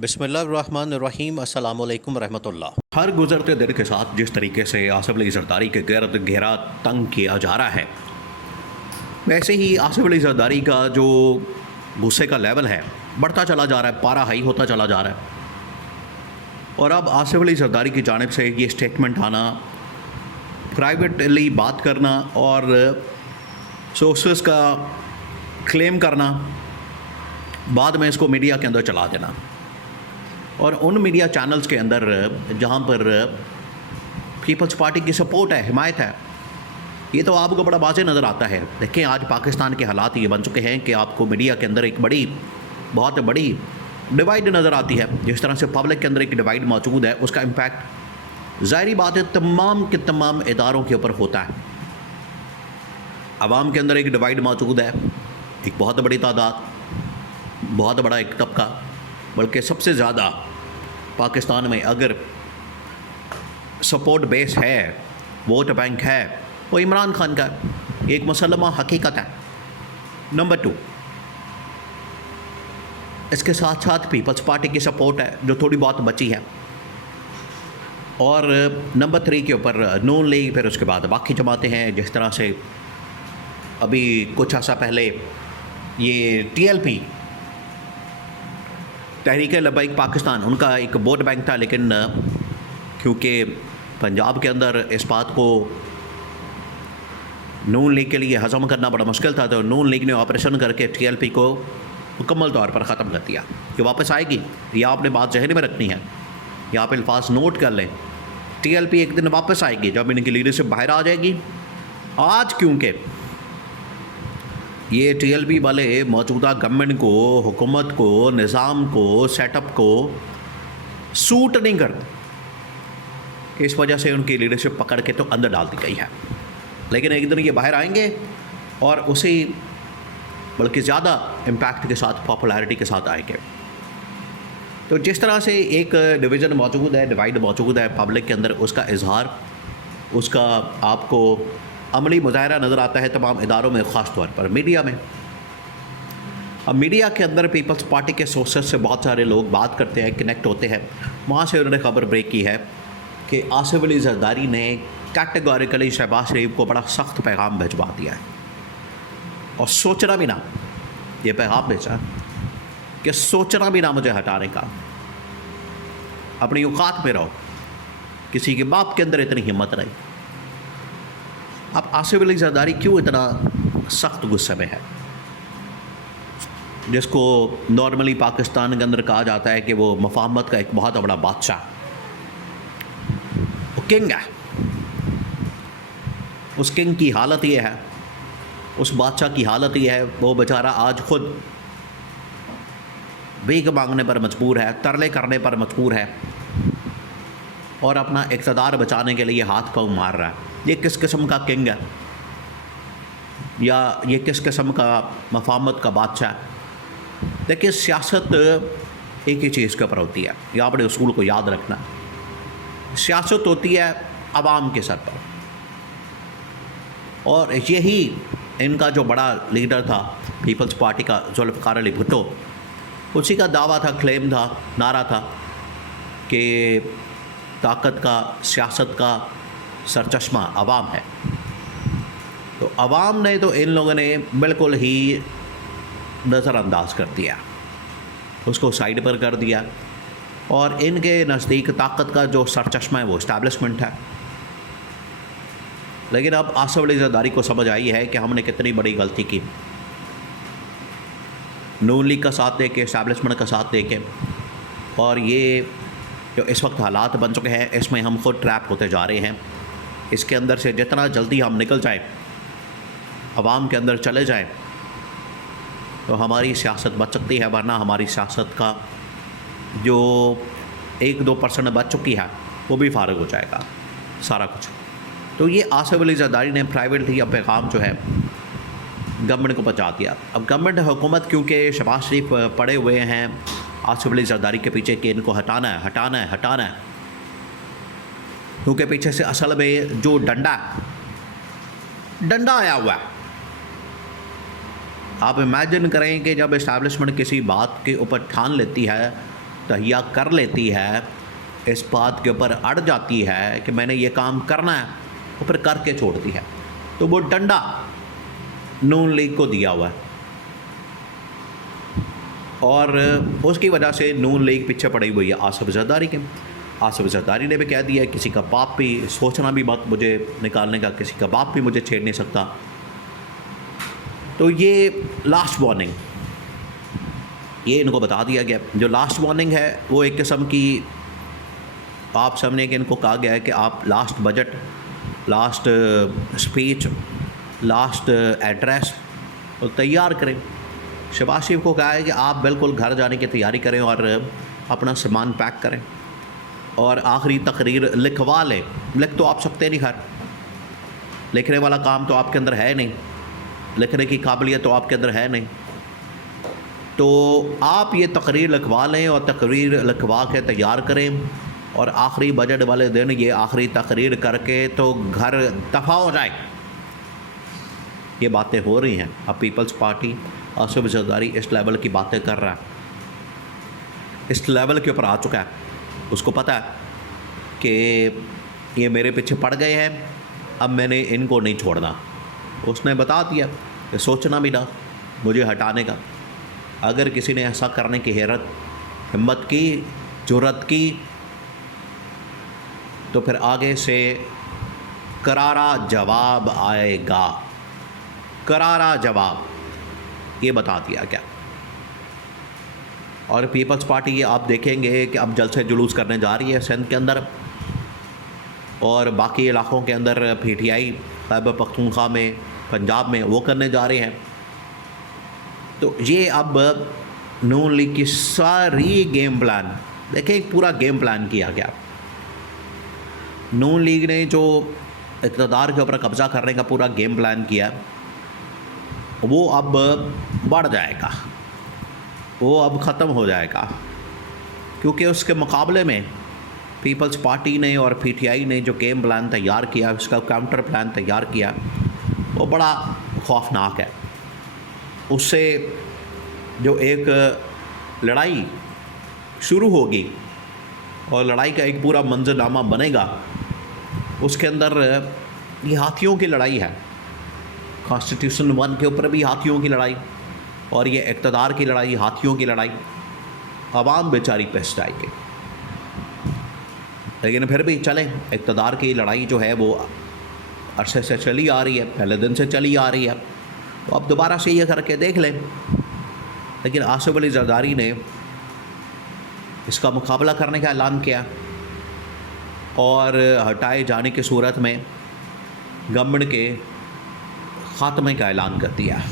बिस्मिल्लाहिर्रहमानिर्रहीम अस्सलामु अलैकुम रहमतुल्लाह। हर गुजरते दिन के साथ जिस तरीके से आसिफ अली जरदारी के गिरद घेरा तंग किया जा रहा है, वैसे ही आसिफ अली जरदारी का जो गुस्से का लेवल है बढ़ता चला जा रहा है, पारा हाई होता चला जा रहा है। और अब आसिफ अली जरदारी की जानिब से ये स्टेटमेंट आना, प्राइवेटली बात करना और सोर्सेस का क्लेम करना, बाद में इसको मीडिया के अंदर चला देना, और उन मीडिया चैनल्स के अंदर जहाँ पर पीपल्स पार्टी की सपोर्ट है, हिमायत है, ये तो आपको बड़ा वाज़ेह नज़र आता है। देखिए आज पाकिस्तान के हालात ये बन चुके हैं कि आपको मीडिया के अंदर एक बहुत बड़ी डिवाइड नज़र आती है। जिस तरह से पब्लिक के अंदर एक डिवाइड मौजूद है, उसका इम्पैक्ट ज़ाहिरी बात है तमाम के तमाम इदारों के ऊपर होता है। आवाम के अंदर एक डिवाइड मौजूद है, एक बहुत बड़ी तादाद, बहुत बड़ा एक तबका, बल्कि सबसे ज़्यादा पाकिस्तान में अगर सपोर्ट बेस है, वोट बैंक है, वो इमरान खान का एक मुसल्लमा हकीकत है। नंबर 2, इसके साथ साथ पीपल्स पार्टी की सपोर्ट है जो थोड़ी बहुत बची है, और नंबर 3 के ऊपर नून लीग, फिर उसके बाद बाकी जमातें हैं। जिस तरह से अभी कुछ अर्सा पहले ये TLP, तहरीक लब्बैक पाकिस्तान, उनका एक वोट बैंक था, लेकिन क्योंकि पंजाब के अंदर इस बात को नून लीग के लिए हज़म करना बड़ा मुश्किल था, तो नून लीग ने ऑपरेशन करके TLP को मुकम्मल तौर पर ख़त्म कर दिया। कि वापस आएगी, यह आपने बात जहन में रखनी है, यहाँ पे अल्फाज नोट कर लें। TLP एक दिन वापस आएगी जब इनकी लीडरशिप बाहर आ जाएगी। आज क्योंकि ये TLP वाले मौजूदा गवर्नमेंट को, हुकूमत को, निज़ाम को, सेटअप को सूट नहीं करते, इस वजह से उनकी लीडरशिप पकड़ के तो अंदर डाल दी गई है। लेकिन एक दिन ये बाहर आएंगे और उसी बल्कि ज़्यादा इम्पैक्ट के साथ, पॉपुलैरिटी के साथ आएंगे। तो जिस तरह से एक डिवीज़न मौजूद है, डिवाइड मौजूद है पब्लिक के अंदर, उसका इजहार, उसका आपको अमली मुजाहरा नज़र आता है तमाम इदारों में, ख़ास तौर पर मीडिया में। अब मीडिया के अंदर पीपल्स पार्टी के सोर्सेस से बहुत सारे लोग बात करते हैं, कनेक्ट होते हैं। वहाँ से उन्होंने खबर ब्रेक की है कि आसिफ अली जरदारी ने कैटेगोरिकली शहबाज शरीफ को बड़ा सख्त पैगाम भिजवा दिया है, और सोचना भी ना, ये पैगाम भेजा कि सोचना भी ना मुझे हटाने का, अपनी औकात में रहो, किसी के बाप के अंदर इतनी हिम्मत नहीं। अब आसिफ अली जरदारी क्यों इतना सख्त गुस्से में है, जिसको नॉर्मली पाकिस्तान के अंदर कहा जाता है कि वो मफाहमत का एक बहुत बड़ा बादशाह, वो किंग है। उस किंग की हालत ये है, उस बादशाह की हालत ये है, वो बेचारा आज खुद भीख मांगने पर मजबूर है, तरले करने पर मजबूर है, और अपना इक़्तिदार बचाने के लिए हाथ पाँव मार रहा है। ये किस किस्म का किंग है, या ये किस किस्म का मफाहमत का बादशाह है? देखिए सियासत एक ही चीज़ के ऊपर होती है, या अपने उसूल को याद रखना। सियासत होती है आवाम के सर पर, और यही इनका जो बड़ा लीडर था पीपल्स पार्टी का, जुल्फ़िकार अली भुट्टो, उसी का दावा था, क्लेम था, नारा था कि ताकत का, सियासत का सरचश्मा आवाम है। तो आवाम ने तो इन लोगों ने बिल्कुल ही नज़रअंदाज कर दिया, उसको साइड पर कर दिया, और इनके नज़दीक ताकत का जो सरचश्मा है वो इस्टेब्लिशमेंट है। लेकिन अब आसिफ अली जरदारी को समझ आई है कि हमने कितनी बड़ी गलती की, नून लीग का साथ दे के, इस्टेब्लिशमेंट का साथ दे के, और ये जो इस वक्त हालात बन चुके हैं, इसमें हम खुद ट्रैप होते जा रहे हैं। इसके अंदर से जितना जल्दी हम निकल जाएं, आवाम के अंदर चले जाएं, तो हमारी सियासत बच सकती है, वरना हमारी सियासत का जो 1-2% बच चुकी है वो भी फारग हो जाएगा सारा कुछ। तो ये आसिफ अली जरदारी ने प्राइवेटली अब पैगाम जो है गवर्नमेंट को पहुँचा दिया। अब गवर्नमेंट, हुकूमत, क्योंकि शहबाज शरीफ पड़े हुए हैं आसिफ अली जरदारी के पीछे कि इनको हटाना है, हटाना है, हटाना है, क्योंकि पीछे से असल में जो डंडा आया हुआ है। आप इमेजिन करें कि जब इस्टेब्लिशमेंट किसी बात के ऊपर ठान लेती है तहिया कर लेती है, इस बात के ऊपर अड़ जाती है कि मैंने ये काम करना है, और फिर करके छोड़ती है, तो वो डंडा नून लीग को दिया हुआ है और उसकी वजह से नून लीग पीछे पड़ी हुई है आसिफ जरदारी के। आसिफ जरदारी ने भी कह दिया है किसी का बाप भी सोचना भी मत मुझे निकालने का, किसी का बाप भी मुझे छेड़ नहीं सकता। तो ये लास्ट वार्निंग, ये इनको बता दिया गया। जो लास्ट वार्निंग है वो एक किस्म की आप समझे कि इनको कहा गया है कि आप last budget, last speech, last address तैयार करें। शहबाज शरीफ को कहा है कि आप बिल्कुल घर जाने की तैयारी करें और अपना सामान पैक करें और आखिरी तकरीर लिखवा लें। लिख तो आप सकते नहीं, खैर लिखने वाला काम तो आपके अंदर है नहीं, लिखने की काबिलियत तो आपके अंदर है नहीं, तो आप ये तकरीर लिखवा लें और तकरीर लिखवा के तैयार करें और आखिरी बजट वाले दिन ये आखिरी तकरीर करके तो घर दफ़ा हो जाए। ये बातें हो रही हैं। अब पीपल्स पार्टी आसिफ जरदारी इस लेवल की बातें कर रहा है, इस लेवल के ऊपर आ चुका है। उसको पता है कि ये मेरे पीछे पड़ गए हैं, अब मैंने इनको नहीं छोड़ना। उसने बता दिया कि सोचना भी ना मुझे हटाने का। अगर किसी ने ऐसा करने की हिम्मत की, जुर्रत की, तो फिर आगे से करारा जवाब आएगा, करारा जवाब, ये बता दिया गया। और पीपल्स पार्टी ये आप देखेंगे कि अब जलसे जुलूस करने जा रही है सिंध के अंदर और बाकी इलाक़ों के अंदर। पीटीआई खैबर पख्तूनख्वा में, पंजाब में वो करने जा रहे हैं। तो ये अब नून लीग की सारी गेम प्लान, देखिए एक पूरा गेम प्लान किया गया। नून लीग ने जो इक़्तिदार के ऊपर कब्ज़ा करने का पूरा गेम प्लान किया, वो अब बढ़ जाएगा, वो अब ख़त्म हो जाएगा, क्योंकि उसके मुकाबले में पीपल्स पार्टी ने और पीटीआई ने जो गेम प्लान तैयार किया, उसका काउंटर प्लान तैयार किया, वो बड़ा खौफनाक है। उससे जो एक लड़ाई शुरू होगी और लड़ाई का एक पूरा मंजरनामा बनेगा, उसके अंदर ये हाथियों की लड़ाई है। कॉन्स्टिट्यूशन 1 के ऊपर भी हाथियों की लड़ाई और ये इक़्तिदार की लड़ाई, हाथियों की लड़ाई। आवाम बेचारी पिस जाएगी, लेकिन फिर भी चलें। इक़्तिदार की लड़ाई जो है वो अरसे से चली आ रही है, पहले दिन से चली आ रही है, तो अब दोबारा से ये करके देख लें। लेकिन आसिफ अली जरदारी ने इसका मुकाबला करने का ऐलान किया और हटाए जाने की सूरत में गवर्नमेंट के ख़ात्मे का ऐलान कर दिया।